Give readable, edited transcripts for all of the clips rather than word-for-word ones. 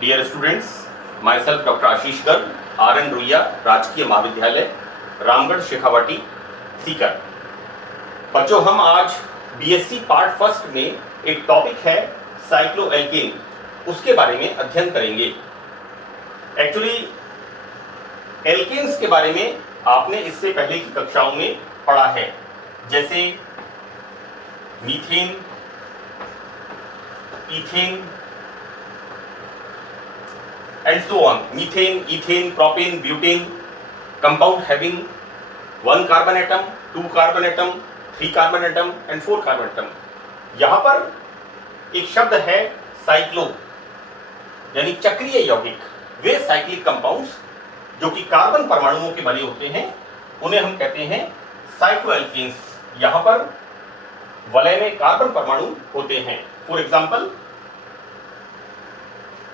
Dear students, myself doctor Ashish Garg, RN Ruia राजकीय महाविद्यालय, रामगढ़, शेखावाटी, सीकर। बच्चों, हम आज BSc पार्ट फर्स्ट में एक टॉपिक है साइक्लोएल्केन, उसके बारे में अध्ययन करेंगे। एक्चुअली एल्केन्स के बारे में आपने इससे पहले की कक्षाओं में पढ़ा है, जैसे methane, ethane and so on. Methane, ethane, propane, butane, compound having 1 carbon atom, 2 carbon atom, 3 carbon atom and 4 carbon atom. यहाँ पर एक शब्द है साइक्लो, यानी चक्रीय यौगिक। वे साइक्लिक कंपाउंड्स जो कि कार्बन परमाणुओं के बने होते हैं, उन्हें हम कहते हैं साइक्लोएल्केन्स। यहाँ पर वलय में कार्बन परमाणु होते हैं। For example,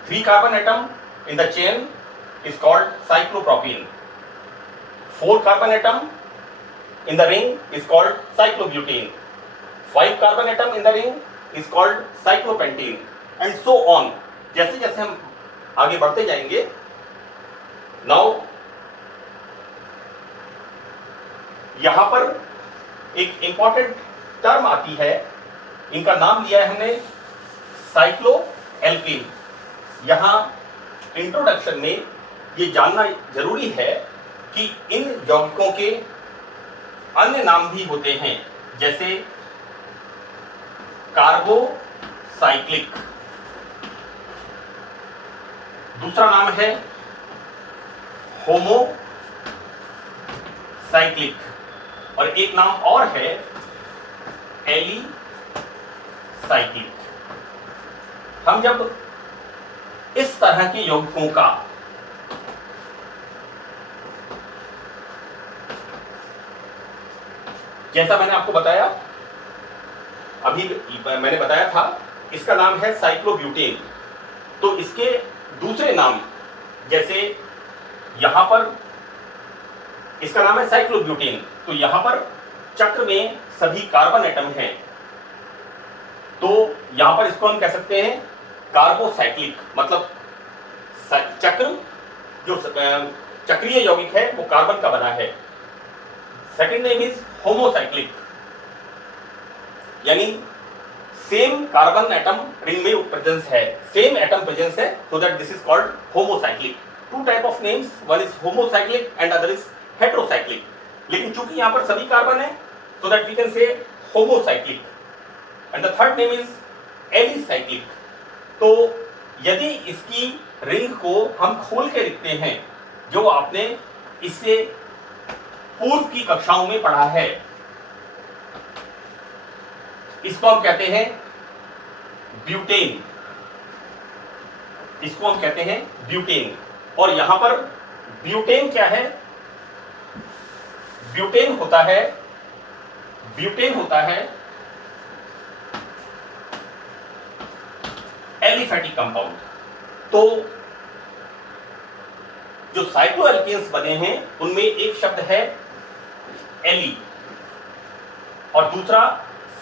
3 carbon atom in the chain is called cyclopropene. 4 carbon atom in the ring is called cyclobutane. 5 carbon atom in the ring is called cyclopentane and so on. जैसे जैसे हम आगे बढ़ते जाएंगे, now यहां पर एक इंपॉर्टेंट टर्म आती है, इनका नाम लिया है हमने साइक्लोएल्केन। यहां इंट्रोडक्शन में ये जानना जरूरी है कि इन यौगिकों के अन्य नाम भी होते हैं, जैसे कार्बोसाइक्लिक, दूसरा नाम है होमोसाइक्लिक और एक नाम और है एलिसाइक्लिक। हम जब इस तरह के यौगिकों का जैसा मैंने आपको बताया, अभी मैंने बताया था, इसका नाम है साइक्लोब्यूटेन। तो इसके दूसरे नाम, जैसे यहां पर इसका नाम है साइक्लोब्यूटेन, तो यहां पर चक्र में सभी कार्बन एटम हैं, तो यहां पर इसको हम कह सकते हैं कार्बोसाइक्लिक। मतलब चक्र जो चक्रीय यौगिक है वो कार्बन का बना है। सेकंड नेम इज होमोसाइक्लिक, यानी सेम कार्बन एटम रिंग में प्रेजेंस है, सेम एटम प्रेजेंस है, so that this is called homocyclic. Two type of names, one is homocyclic and other is heterocyclic. लेकिन चूंकि यहां पर सभी कार्बन है, so that we can say homocyclic. And the third name is alicyclic. तो यदि इसकी रिंग को हम खोल के लिखते हैं, जो आपने इससे पूर्व की कक्षाओं में पढ़ा है, इसको हम कहते हैं ब्यूटेन। इसको हम कहते हैं ब्यूटेन। और यहां पर ब्यूटेन क्या है? ब्यूटेन होता है एलिफैटिक कंपाउंड। तो जो साइक्लोएल्केन्स बने हैं उनमें एक शब्द है एली और दूसरा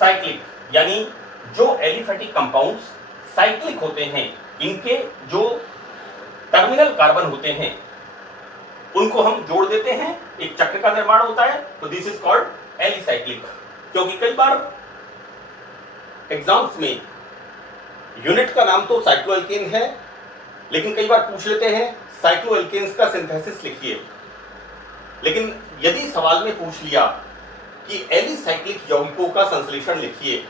साइक्लिक, यानी जो एलिफैटिक कंपाउंड्स साइक्लिक होते हैं, इनके जो टर्मिनल कार्बन होते हैं उनको हम जोड़ देते हैं, एक चक्र का निर्माण होता है, तो दिस इज कॉल्ड एलिसाइक्लिक। क्योंकि कई बार एग्जाम्स में यूनिट का नाम तो साइक्लोएल्केन है, लेकिन कई बार पूछ लेते हैं साइक्लोएल्केन्स का सिंथेसिस लिखिए। लेकिन यदि सवाल में पूछ लिया कि एलिसाइक्लिक यौगिकों का संश्लेषण लिखिए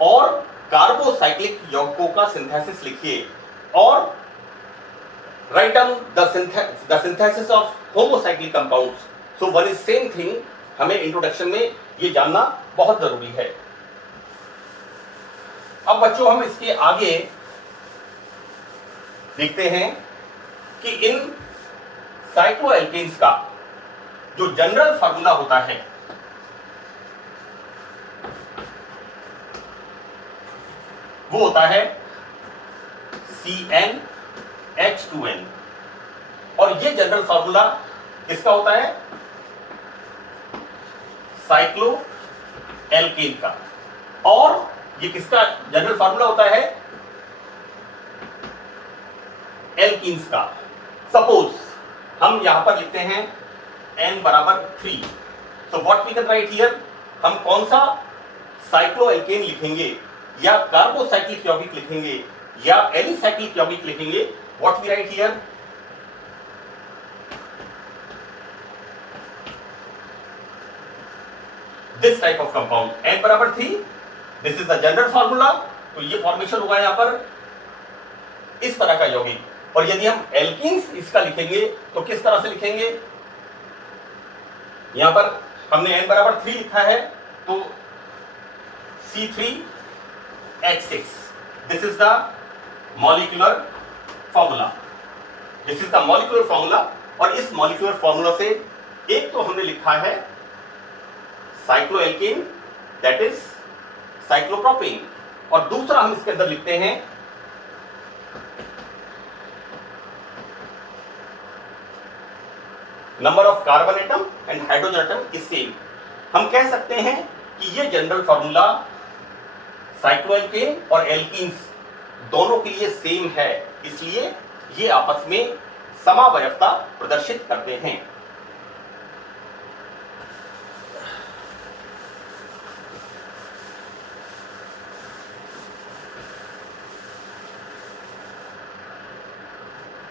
और कार्बोसाइक्लिक यौगिकों का सिंथेसिस लिखिए और write down the synthesis of homocyclic compounds, so one is same thing, हमें इंट्रोडक्शन में ये जानना बहुत जरूरी है। अब बच्चों, हम इसके आगे देखते हैं कि इन साइक्लोएल्केन्स का जो जनरल फार्मूला होता है वो होता है CnH2n। और ये जनरल फार्मूला किसका होता है? साइक्लोएल्केन का। और ये किसका जनरल फार्मूला होता है? एल्कीन्स का। सपोज हम यहां पर लिखते हैं n बराबर 3, तो what we can write here, हम कौन सा साइक्लोएल्केन लिखेंगे या कार्बोसाइक्लिक यौगिक लिखेंगे या एलिसाइक्लिक यौगिक लिखेंगे, what we write here, this type of compound n बराबर 3, this is the general formula. तो ये फॉर्मेशन होगा यहां पर इस तरह का यौगिक। और यदि हम एल्कीन्स इसका लिखेंगे तो किस तरह से लिखेंगे, यहां पर हमने n बराबर 3 लिखा है तो C3H6, this is the molecular formula, this is the molecular formula. और इस मॉलिक्यूलर फॉर्मूला से एक तो हमने लिखा है साइक्लोएल्केन दैट इज साइक्लोप्रोपेन, और दूसरा हम इसके अंदर लिखते हैं number of carbon atom and hydrogen atom is same. हम कह सकते हैं कि ये जनरल फॉर्मूला साइक्लोएल्केन और एल्कीन्स दोनों के लिए सेम है, इसलिए ये आपस में समावयवता प्रदर्शित करते हैं।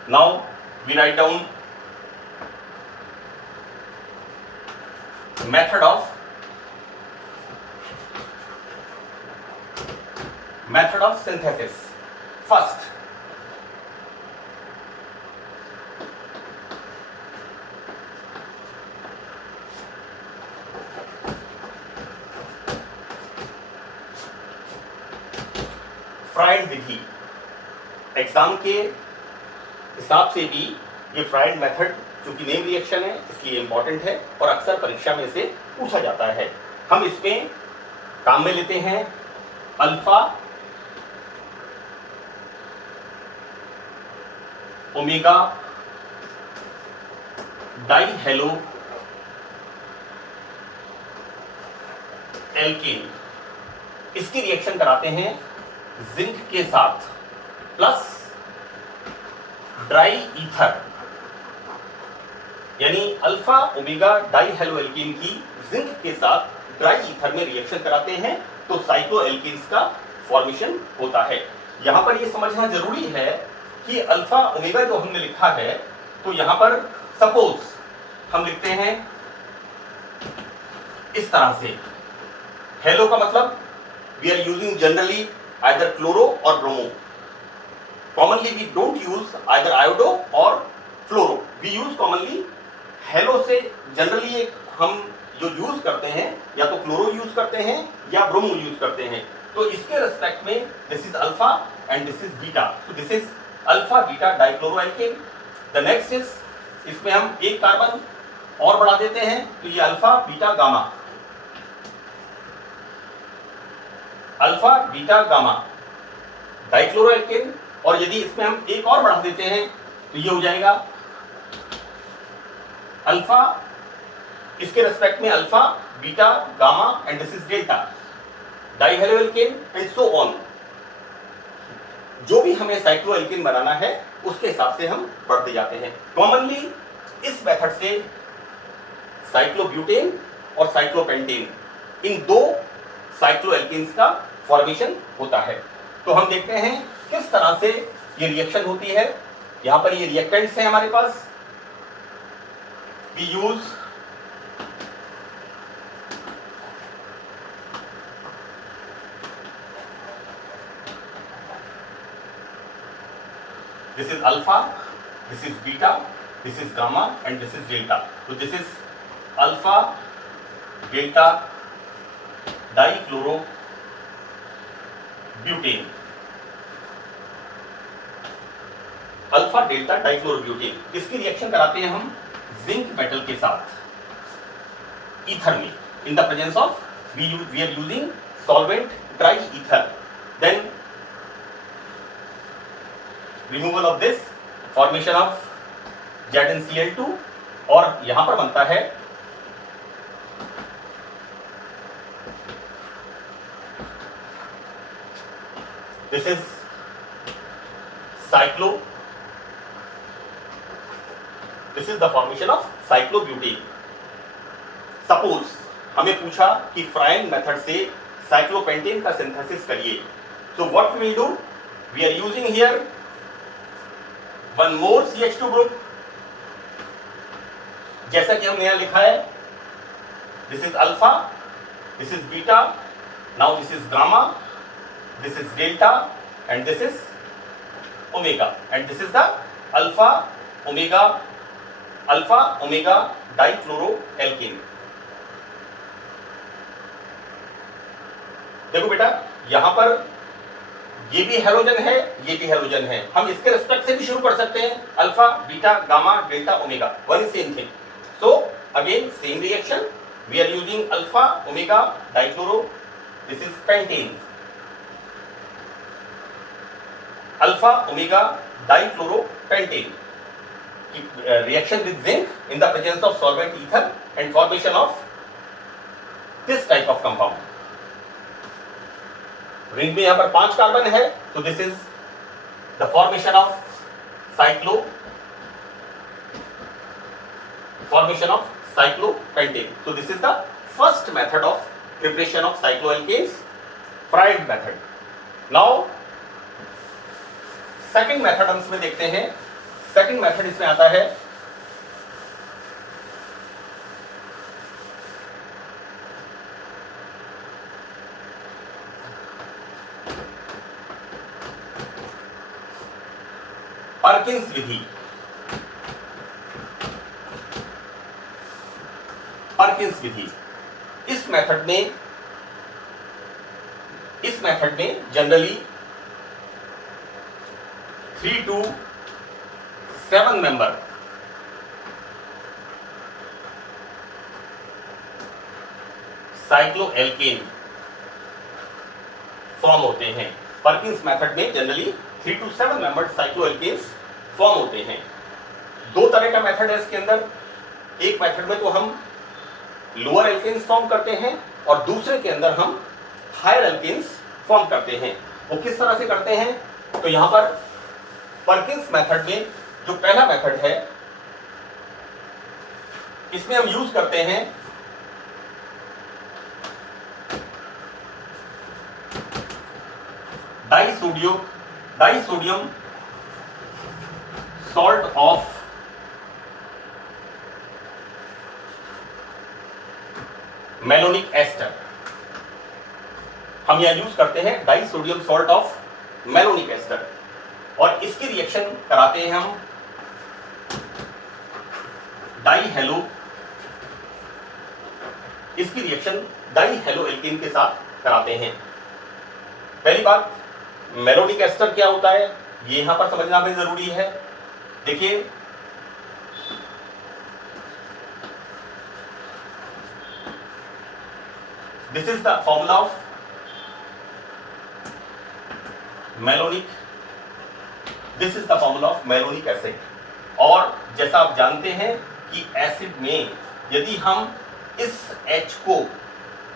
Now we write down method of synthesis. First, फ्राइड विधि, एग्जाम के हिसाब से भी ये फ्राइड मेथड चूंकि नेम रिएक्शन है इसलिए इंपॉर्टेंट है और अक्सर परीक्षा में से पूछा जाता है। हम इसमें काम में लेते हैं अल्फा ओमेगा डाइहेलो एल्केन, इसकी रिएक्शन कराते हैं जिंक के साथ प्लस ड्राई ईथर, यानी अल्फा ओमेगा डाइहेलोएल्केन की जिंक के साथ ड्राई ईथर में रिएक्शन कराते हैं तो साइक्लोएल्केन्स का फॉर्मेशन होता है। यहां पर यह समझना जरूरी है कि अल्फा ओमेगा जो हमने लिखा है तो यहां पर सपोज हम लिखते हैं इस तरह से, हेलो का मतलब we are using generally either chloro और bromo, commonly we don't use either iodo और fluoro, we use commonly halo से जनरली एक हम जो यूज करते हैं या तो क्लोरो यूज करते हैं या ब्रोमो यूज करते हैं। तो इसके रिस्पेक्ट में this is alpha and this is beta, तो this is alpha beta dichloroalkane. The next is, इसमें हम एक कार्बन और बढ़ा देते हैं तो ये alpha beta gamma, alpha beta gamma dichloroalkane. और यदि इसमें हम एक और बढ़ा देते हैं तो ये हो जाएगा अल्फा, इसके रेस्पेक्ट में alpha beta gamma and this is delta dihaloalkane and so on. जो भी हमें साइक्लोएल्केन बनाना है उसके हिसाब से हम बढ़ते जाते हैं। कॉमनली इस मेथड से साइक्लोब्यूटेन और साइक्लोपेंटेन, इन दो साइक्लोएल्केन्स का फॉर्मेशन होता है। तो हम देखते हैं किस तरह से ये रिएक्शन होती है। यहां पर ये रिएक्टेंट्स हैं हमारे पास, we use this is alpha, this is beta, this is gamma and this is delta. So this is alpha delta dichlorobutane, alpha delta dichlorobutane. इसकी रिएक्शन कराते हैं हम जिंक मेटल के साथ ईथर में, in the presence of we are using solvent dry ether, then removal of this, formation of ZnCl2 और यहां पर बनता है this is cyclo this is the formation of cyclobutane. Suppose हमें पूछा कि फ्राइन मेथड से साइक्लोपेंटेन का सिंथेसिस करिए, so what we will do, we are using here one more CH2 group, जैसा कि हमने यहां लिखा है, this is alpha, this is beta, now this is gamma, this is delta and this is omega, and this is the alpha omega dichloroalkane। देखो बेटा, यहां पर ये भी हेलोजन है, ये भी हेलोजन है, हम इसके रिस्पेक्ट से भी शुरू कर सकते हैं, alpha beta gamma delta omega, one same thing. So again same reaction, we are using alpha omega dichloro, this is pentane, alpha omega dichloropentane reaction with zinc in the presence of solvent ether and formation of this type of compound। Ring में यहां पर 5 carbon है, तो this is the formation of cyclopentane. so this is the first method of preparation of cycloalkanes, fried method। now second method हम इसमें देखते हैं। Second method इसमें आता है पर्किंस विधि। पर्किंस विधि, इस मेथड में generally 3 to 7 member cycloalkane form होते हैं। पर्किंस मेथड में generally 3 to 7 member cycloalkenes form होते हैं। दो तरह का मेथड है इसके अंदर, एक मेथड में तो हम लोअर एल्केन्स फॉर्म करते हैं और दूसरे के अंदर हम हायर एल्केन्स फॉर्म करते हैं। वो किस तरह से करते हैं, तो यहां पर पर्किंस मेथड में जो पहला मेथड है, इसमें हम यूज करते हैं disodium salt of malonic ester. हम यहां यूज करते हैं disodium salt of malonic ester और इसकी रिएक्शन कराते हैं हम इसकी रिएक्शन डाइहेलोएल्केन के साथ कराते हैं। पहली बात, मेलोनिक एस्टर क्या होता है ये यहां पर समझना भी जरूरी है। देखिए, this is the formula of malonic acid. और जैसा आप जानते हैं कि एसिड में यदि हम इस H को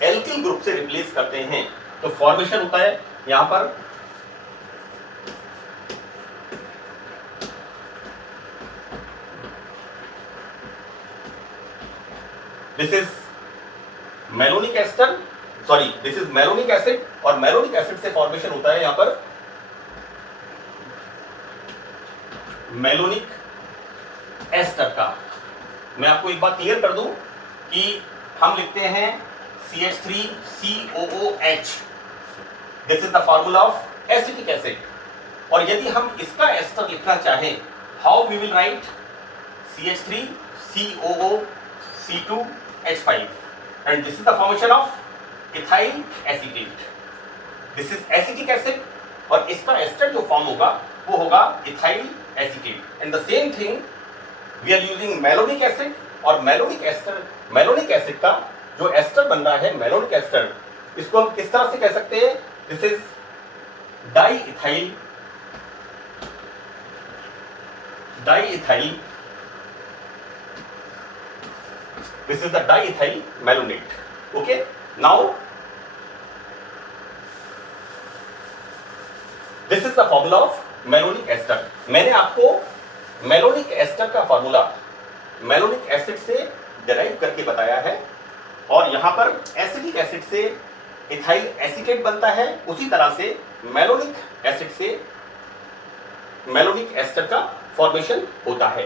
एल्किल ग्रुप से रिप्लेस करते हैं तो फॉर्मेशन होता है यहां पर दिस इज मेलोनिक एसिड और मेलोनिक एसिड से फॉर्मेशन होता है यहां पर मेलोनिक एस्टर का। मैं आपको एक बात क्लियर कर दूं कि हम लिखते हैं CH3COOH, this is the formula of acetic acid. और यदि हम इसका एस्टर लिखना चाहें, how we will write CH3COOC2H5 and this is the formation of ethyl acetate. This is acetic acid और इसका एस्टर जो फॉर्म होगा वो होगा ethyl acetate. And the same thing we are using malonic acid और malonic acid का जो ester बन रहा है मेलोनिक एस्टर, इसको हम किस तरह से कह सकते हैं, this is diethyl this is the diethyl malonate. Okay, now this is the formula of malonic ester. मैंने आपको मेलोनिक एस्टर का फॉर्मूला मेलोनिक एसिड से डिराइव करके बताया है, और यहाँ पर एसिटिक एसिड से इथाइल एसीटेट बनता है, उसी तरह से मेलोनिक एसिड से मेलोनिक एस्टर का फॉर्मेशन होता है।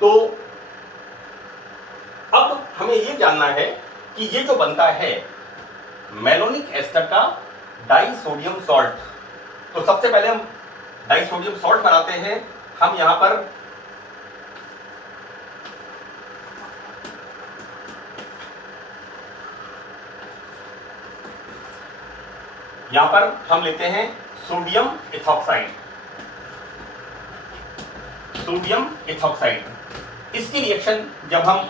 तो अब हमें यह जानना है कि ये जो बनता है मेलोनिक एस्टर का डाइसोडियम सॉल्ट, तो सबसे पहले हम डाइसोडियम सॉल्ट बनाते हैं। हम यहां पर हम लेते हैं सोडियम इथॉक्साइड। सोडियम इथॉक्साइड इसकी रिएक्शन जब हम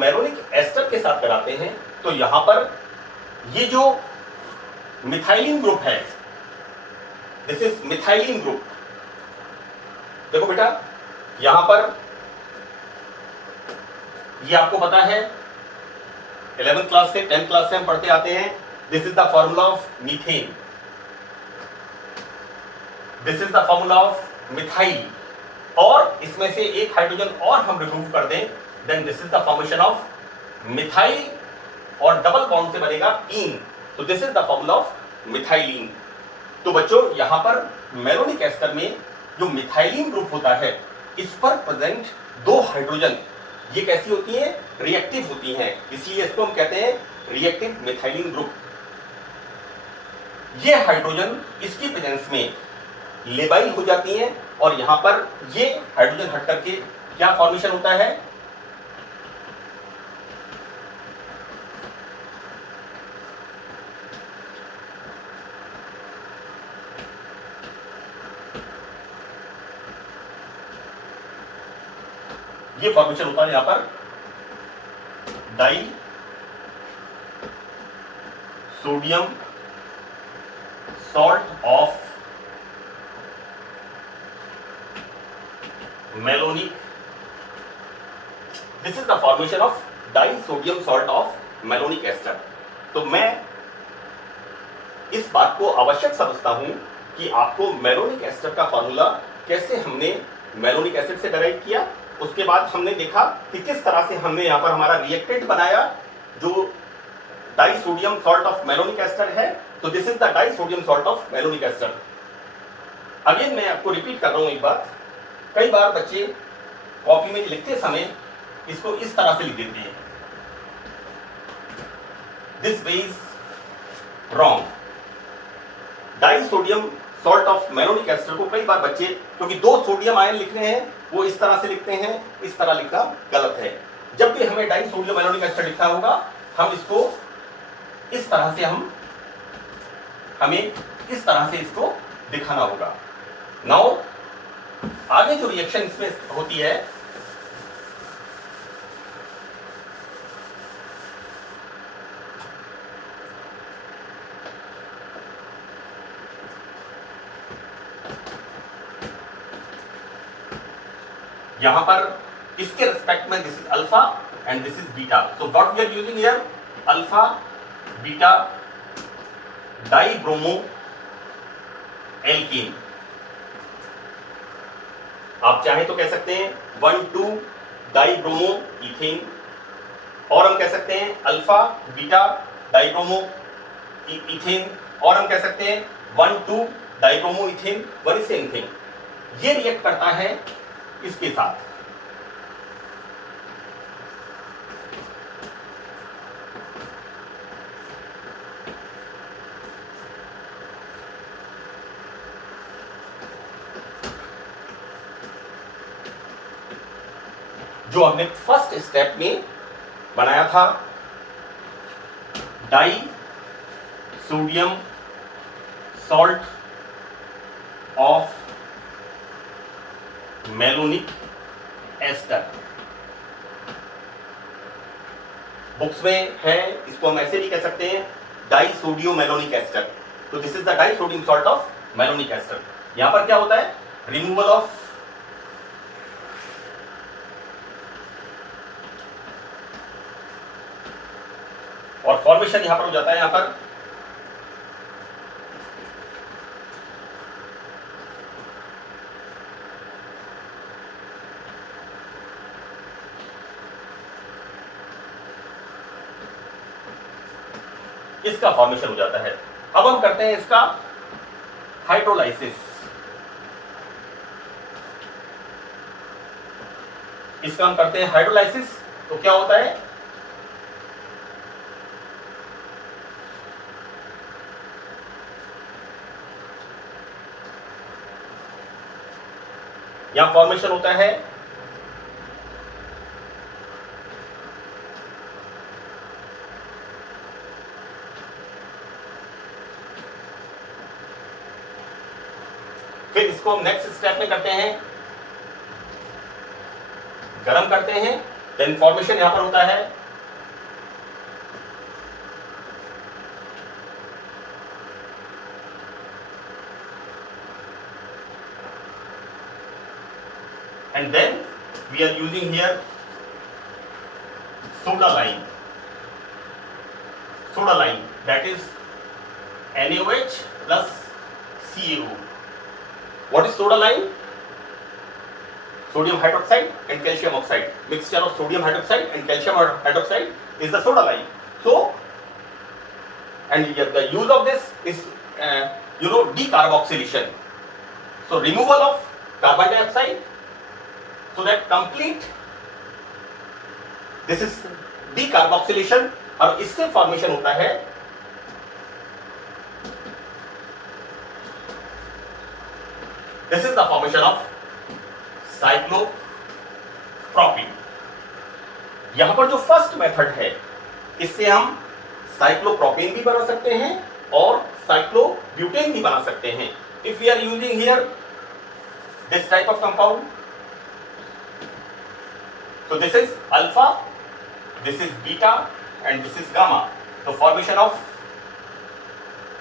मेलोनिक एस्टर के साथ कराते हैं, तो यहां पर ये जो मिथाइलिन ग्रुप है, दिस इज मिथाइलिन ग्रुप। देखो बेटा, यहां पर ये आपको पता है 11th क्लास से 10th क्लास से हम पढ़ते आते हैं, this is the formula of methane, this is the formula of methyl, और इसमें से एक हाइड्रोजन और हम रिमूव कर दें, then this is the formation of methyl, और डबल बॉन्ड से बनेगा ईन, तो this is the formula of methylene. तो बच्चों, यहां पर मेलोनिक एस्टर में जो मिथाइलिन ग्रुप होता है, इस पर प्रेजेंट दो हाइड्रोजन, ये कैसी होती हैं? रिएक्टिव होती हैं, इसलिए इसको हम कहते हैं रिएक्टिव मिथाइलिन ग्रुप। ये हाइड्रोजन इसकी प्रेजेंस में लेबाइल हो जाती हैं, और यहां पर ये हाइड्रोजन हट करके क्या फॉर्मेशन होता है? ये फॉर्मेशन होता है यहां पर disodium salt of malonic, this is the formation of disodium salt of malonic ester. तो मैं इस बात को आवश्यक समझता हूं कि आपको मेलोनिक एस्टर का फॉर्मूला कैसे हमने मेलोनिक एसिड से डिराइव किया, उसके बाद हमने देखा कि किस तरह से हमने यहां पर हमारा रिएक्टेंट बनाया जो disodium salt of malonic ester है, तो this is the disodium salt of malonic ester. Again मैं आपको रिपीट कर रहा हूं एक बात, कई बार बच्चे कॉपी में लिखते समय इसको इस तरह से लिख देते हैं, this way is wrong. Disodium salt of malonic ester को कई बार बच्चे, क्योंकि दो सोडियम आयन लिख रहे हैं, वो इस तरह से लिखते हैं, इस तरह लिखना गलत है। जब भी हमें डाइसोडियम मेलोनिक एस्टर लिखना होगा, हम इसको इस तरह से हमें इस तरह से इसको दिखाना होगा। नाउ आगे जो रिएक्शन इसमें होती है, यहां पर इसके रिस्पेक्ट में this is alpha and this is beta, so what we are using here, alpha beta dibromo alkene. आप चाहे तो कह सकते हैं 1,2 डाइब्रोमो इथेन, और हम कह सकते हैं अल्फा बीटा डाइब्रोमो इथेन, और हम कह सकते हैं 1,2 dibromo ethane, one same thing. ये रिएक्ट करता है इसके साथ, जो हमने फर्स्ट स्टेप में बनाया था, disodium salt of malonic ester. Books में है, इसको हम ऐसे भी कह सकते हैं डाइसोडियो मेलोनिक एस्टर। तो this is the disodium salt of malonic ester. यहां पर क्या होता है, रिमूवल ऑफ और फॉर्मेशन यहां पर हो जाता है, यहां पर इसका फॉर्मेशन हो जाता है। अब हम करते हैं इसका हाइड्रोलाइसिस। इसका हम करते हैं हाइड्रोलाइसिस। तो क्या होता है, यहां फॉर्मेशन होता है फिर इसको हम नेक्स्ट स्टेप में करते हैं, गरम करते हैं, देन फॉर्मेशन यहां पर होता है and then we are using here soda lime, that is NaOH plus CaO. What is soda lime? Sodium hydroxide and calcium oxide. Mixture of sodium hydroxide and calcium hydroxide is the soda lime. So, and the use of this is decarboxylation. So removal of carbon dioxide, so that complete this is decarboxylation, और इससे formation होता है this is the formation of cyclopropene. यहां पर जो first method है, इससे हम साइक्लोप्रोपीन भी बना सकते हैं और साइक्लोब्यूटेन भी बना सकते हैं। If we are using here this type of compound, so this is alpha, this is beta and this is gamma. So formation of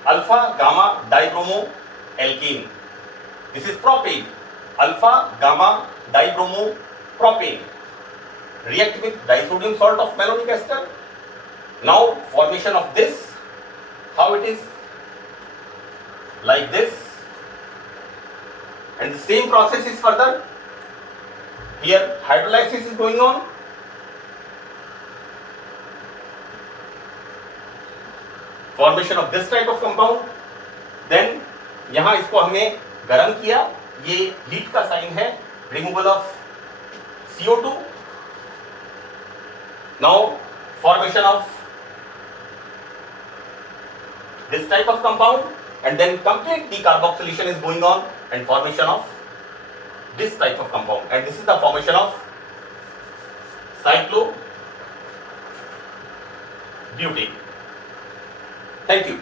alpha gamma dibromo alkene. This is propane, alpha gamma dibromo propane, react with disodium salt of malonic ester. Now formation of this, how it is, like this, and the same process is further. Here hydrolysis is going on, formation of this type of compound. Then यहां इसको हमने गर्म किया, ये heat का sign है, removal of CO2. Now formation of this type of compound, and then complete decarboxylation is going on and formation of this type of compound, and this is the formation of cyclobutane. Thank you.